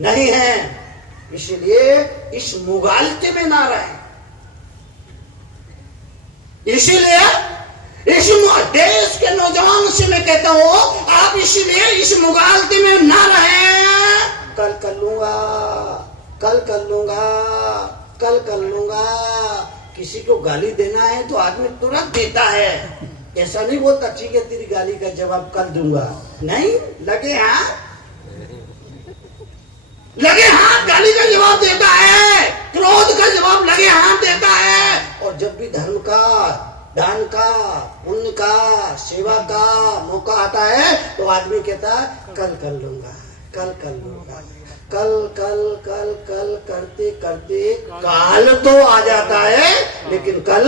नहीं है। इसलिए इस मुगालते में ना रहे, इसीलिए इस देश के नौजवान से मैं कहता हूं आप इसलिए इस मुगालते में ना रहे। कल कर लूंगा, कल कर लूंगा, कल कर लूंगा। किसी को गाली देना है तो आदमी तुरंत देता है, ऐसा नहीं बोलता ठीक है तेरी गाली का जवाब कल दूंगा, नहीं, लगे हाथ गाली का जवाब देता है, क्रोध का जवाब लगे हाथ देता है। और जब भी धर्म का, दान का, पुण्य का, सेवा का मौका आता है तो आदमी कहता है कल कर लूंगा, कल कर लूंगा, कल कल कल कल करते करते काल तो आ जाता है लेकिन कल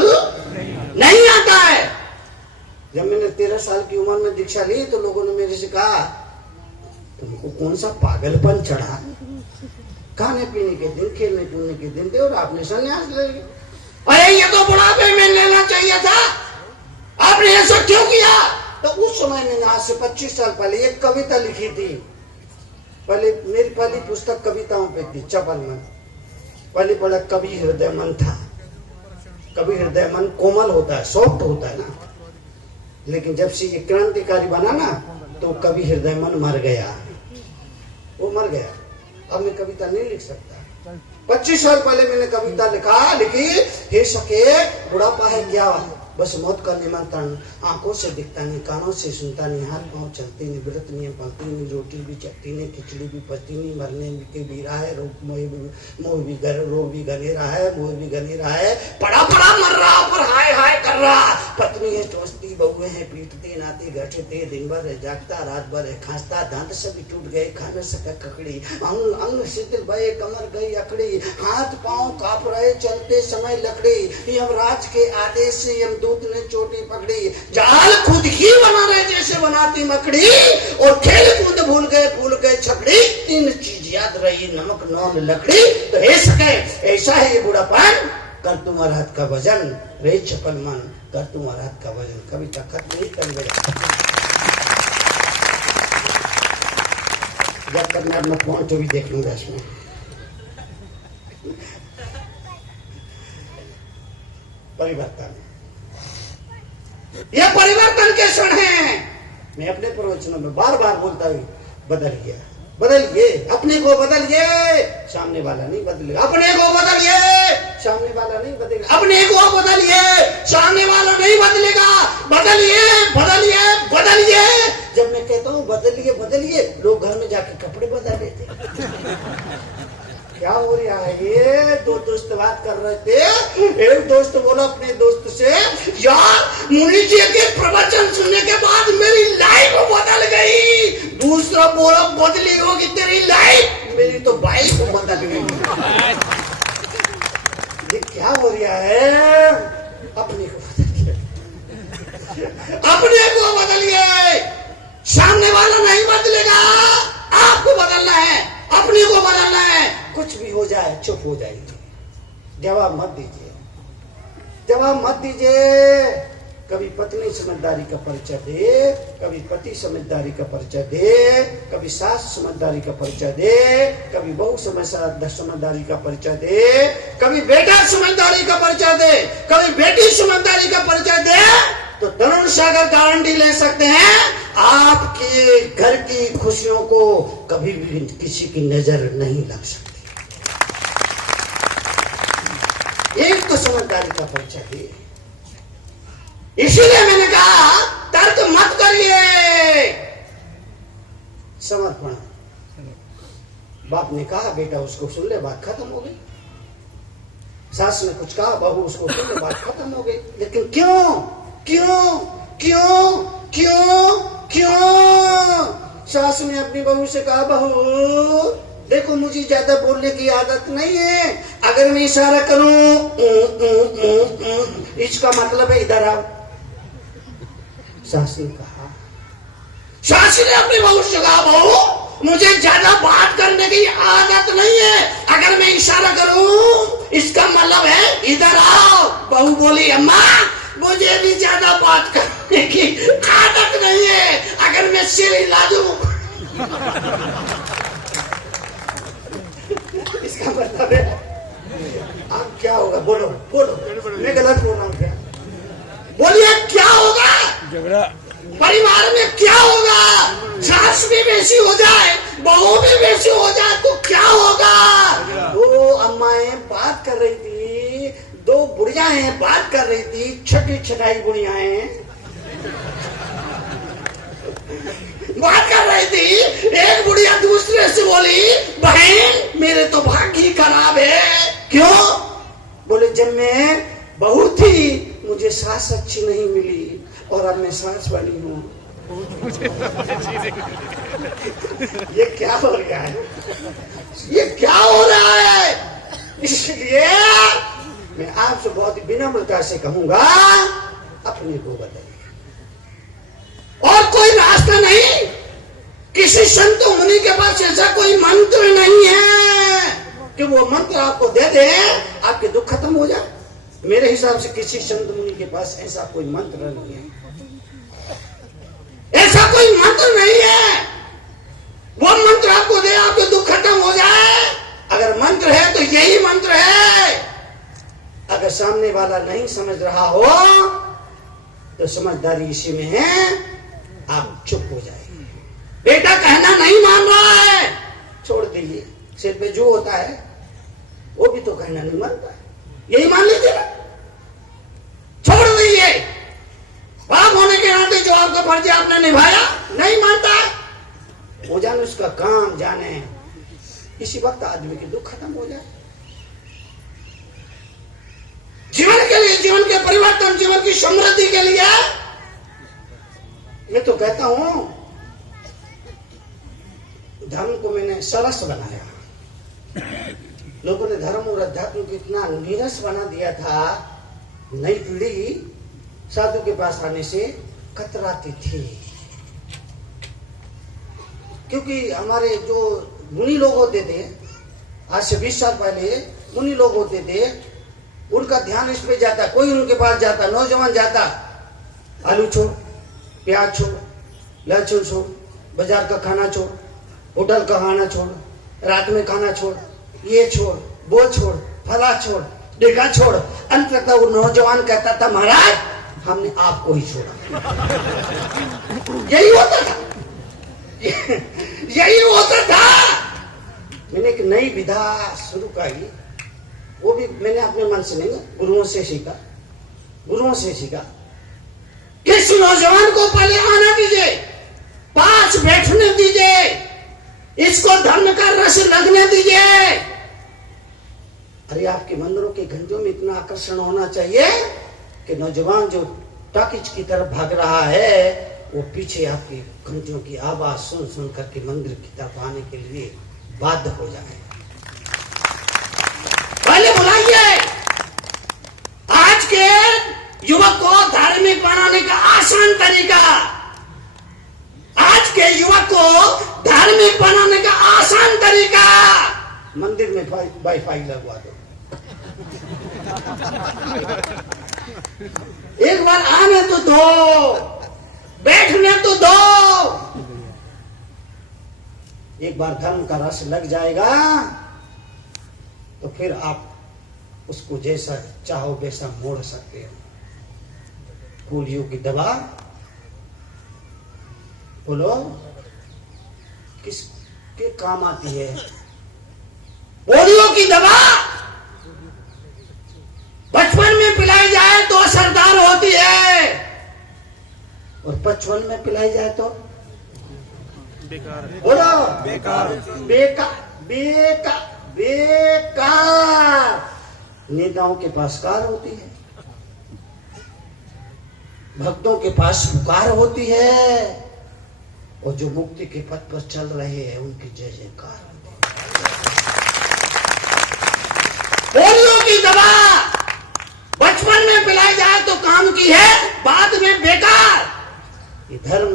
नहीं आता है। जब मैंने 13 साल की उम्र में दीक्षा ली तो लोगों ने मेरे से कहा तुमको कौन सा पागलपन चढ़ा, खाने पीने के दिन, खेलने कूदने के दिन थे और आपने संन्यास ले लिया। अरे ये तो बुढ़ापे में लेना चाहिए था, आपने ऐसा क्यों किया? तो उस समय मैंने आज से 25 साल पहले एक कविता लिखी थी। पहले मेरी पहली पुस्तक कविताओं पे थी, चपल मन। पहले बड़ा कवि हृदय मन था। कवि हृदय मन कोमल होता है, सॉफ्ट होता है ना, लेकिन जब से ये क्रांतिकारी बना ना तो कवि हृदय मन मर गया, वो मर गया। अब मैं कविता नहीं लिख सकता। 25 साल पहले मैंने कविता लिखी, हे सके बुढ़ापा है क्या, बस मौत का निमंत्रण, आंखों से दिखता नहीं, कानों से सुनता नहीं, हाथ पांव चलते नहीं, व्रत नहीं पलती नहीं, रोटी भी चखती नहीं, खिचड़ी भी पचती नहीं, मरने के भी रहा है, रोग भी गनेरा है, मोह भी गनेरा है, पड़ा पड़ा मर रहा पर हाय हाय कर रहा। पत्नी है टोसती, बहुएं हैं पीटती, नाती घटते, दिन भर है जागता, रात भर है खांसता, दांत सभी टूट गए, खा न सका ककड़ी, अंग शिथिल भये, कमर गई अकड़ी, हाथ पांव कांप रहे, चलते समय लकड़ी, यमराज के आदेश से यमदूत ने चोटी पकड़ी, जाल खुद ही बना रहे जैसे बनाती मकड़ी, और खेल कूद भूल गए छकड़ी, 3 चीज याद रही, नमक नौन लकड़ी। तो हे सके ऐसा है ये बुढ़ापन, कर तुम्हारा हाथ का वजन, रे चपल मन, कर तुम्हारा हाथ का वजन। कविता खत्म नहीं कर मेरा, जब तक मैं अपना पॉइंट भी देख लूंगा इसमें। परिवर्तन, यह परिवर्तन के क्षण है। मैं अपने प्रवचनों में बार बार बोलता हूं, बदलिए, अपने को बदलिए, सामने वाला नहीं बदलेगा। अपने को बदलिए, सामने वाला नहीं बदलेगा। अपने को बदलिए, सामने वाला नहीं बदलेगा। बदलिए। जब मैं कहता हूँ बदलिए, लोग घर में जाके कपड़े बदल लेते। क्या हो रहा है ये? दो दोस्त बात कर रहे थे। एक दोस्त बोला अपने दोस्त से, यार मुनि जी के प्रवचन सुनने के बाद मेरी लाइफ बदल गई। दूसरा बोला, बदली होगी तेरी लाइफ, मेरी तो बाइक बदल गई। ये क्या हो रहा है? अपने को बदलिए। सामने वाला नहीं बदलेगा, आपको बदलना है, अपने को बदलना है। कुछ भी हो जाए चुप हो जाइए, जवाब मत दीजिए, जवाब मत दीजिए। कभी पत्नी समझदारी का परिचय दे, कभी पति समझदारी का परिचय दे, कभी सास समझदारी का परिचय दे, कभी बहू समझदारी का परिचय दे, कभी बेटा समझदारी का परिचय दे, कभी बेटी समझदारी का परिचय दे, तो तरुण सागर गारंटी ले सकते हैं आपके घर की खुशियों को कभी भी किसी की नजर नहीं लग सकती। एक तो समझदारी का परिचय दिए। इसीलिए मैंने कहा तर्क मत करिए, समर्पण। बाप ने कहा बेटा उसको सुन ले, बात खत्म हो गई। सास ने कुछ कहा, बहू उसको सुन ले, बात खत्म हो गई। लेकिन क्यों क्यों क्यों क्यों क्यों? सास ने अपनी बहू से कहा, बहू देखो मुझे ज्यादा बोलने की आदत नहीं है, अगर मैं इशारा करूं इसका मतलब है इधर आओ। सास ने कहा, सास ने अपनी बहू से कहा, बहू मुझे ज्यादा बात करने की आदत नहीं है, अगर मैं इशारा करूं इसका मतलब है इधर आओ। बहू बोली, अम्मा मुझे भी ज्यादा बात करने की आदत नहीं है, अगर मैं सिर हिला दूं इसका मतलब है। अब क्या होगा? बोलो बोलो, मैं गलत बोल रहा हूँ क्या? बोलिए क्या होगा? झगड़ा। परिवार में क्या होगा? सास भी वैसी हो जाए, बहू भी वैसी हो जाए तो क्या होगा? दो अम्माएं बात कर रही थी, दो बुढ़ियाएं बात कर रही थी, छठी छठाई बुढ़ियाएं बात कर रही थी। एक बुढ़िया दूसरे से बोली, बहन मेरे तो भाग्य ही खराब है। क्यों? बोले जब मैं बहू थी मुझे सास अच्छी नहीं मिली और अब मैं सास वाली हूँ। ये क्या हो रहा है? ये क्या हो रहा है? इसलिए मैं आपसे बहुत ही विनम्रता से कहूंगा, अपने को बताइए। और कोई रास्ता नहीं, किसी संत मुनि के पास ऐसा कोई मंत्र नहीं है कि वो मंत्र आपको दे दे आपके दुख खत्म हो जाए। मेरे हिसाब से किसी संत मुनि के पास ऐसा कोई मंत्र नहीं है, ऐसा कोई मंत्र नहीं है वो मंत्र आपको दे आपके दुख खत्म हो जाए। अगर मंत्र है तो यही मंत्र है। अगर सामने वाला नहीं समझ रहा हो तो समझदारी इसी में है, आप चुप हो जाइए। बेटा कहना नहीं मान रहा है, छोड़ दीजिए। सिर पे जो होता है वो भी तो कहना नहीं मानता है, यही मान लीजिए, छोड़ दीजिए। बाप होने के नाते जो आपका फर्ज आपने निभाया, नहीं मानता है, वो जाने उसका काम जाने। इसी वक्त आदमी के दुख खत्म हो जाए। जीवन के लिए, जीवन के परिवर्तन, जीवन की समृद्धि के लिए मैं तो कहता हूं धर्म को मैंने सरस बनाया। लोगों ने धर्म और अध्यात्म को इतना नीरस बना दिया था, नई पीढ़ी साधु के पास आने से कतराती थी। क्योंकि हमारे जो मुनि लोग होते थे, आज से 20 साल पहले मुनि लोग होते थे, उनका ध्यान इस पे जाता, कोई उनके पास जाता, नौजवान जाता, आलू छोड़, प्याज छोड़, लहसुन छोड़, बाजार का खाना छोड़, होटल का खाना छोड़, रात में खाना छोड़, ये छोड़, वो छोड़, फला छोड़, ढेका छोड़। अंत तक वो नौजवान कहता था, महाराज हमने आपको ही छोड़ा। यही होता था, यही होता था। मैंने एक नई विधा शुरू की, वो भी मैंने अपने मन से नहीं, गुरुओं से सीखा, गुरुओं से सीखा। इस नौजवान को पहले आना दीजिए, पास बैठने दीजिए, इसको धर्म का रस लगने दीजिए, अरे आपके मंदिरों के घंटियों में इतना आकर्षण होना चाहिए कि नौजवान जो टॉकीज की तरफ भाग रहा है वो पीछे आपकी घंटियों की आवाज सुन सुन करके मंदिर की तरफ आने के लिए बाध्य हो जाए। पहले बुलाइए। आज के युवक को धार्मिक बनाने का आसान तरीका, आज के युवक को धार्मिक बनाने का आसान तरीका, मंदिर में वाईफाई लगवा दो। एक बार आने तो दो, बैठने तो दो। एक बार धर्म का रस लग जाएगा तो फिर आप उसको जैसा चाहो वैसा मोड़ सकते हो। पोलियो की दवा बोलो किसके काम आती है? पोलियो की दवा बचपन में पिलाई जाए तो असरदार होती है और 55 में पिलाई जाए तो बेकार बोलो बेकार बेकार बेकार बेकार। नेताओं के पास कार होती है, भक्तों के पास पुकार होती है और जो मुक्ति के पथ पर चल रहे हैं उनकी जय जयकार होती है। पोलियो की दवा बचपन में पिलाई जाए तो काम की है, बाद में बेकार। ये धर्म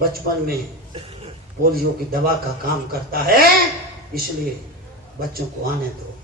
बचपन में पोलियो की दवा का काम करता है, इसलिए बच्चों को आने दो।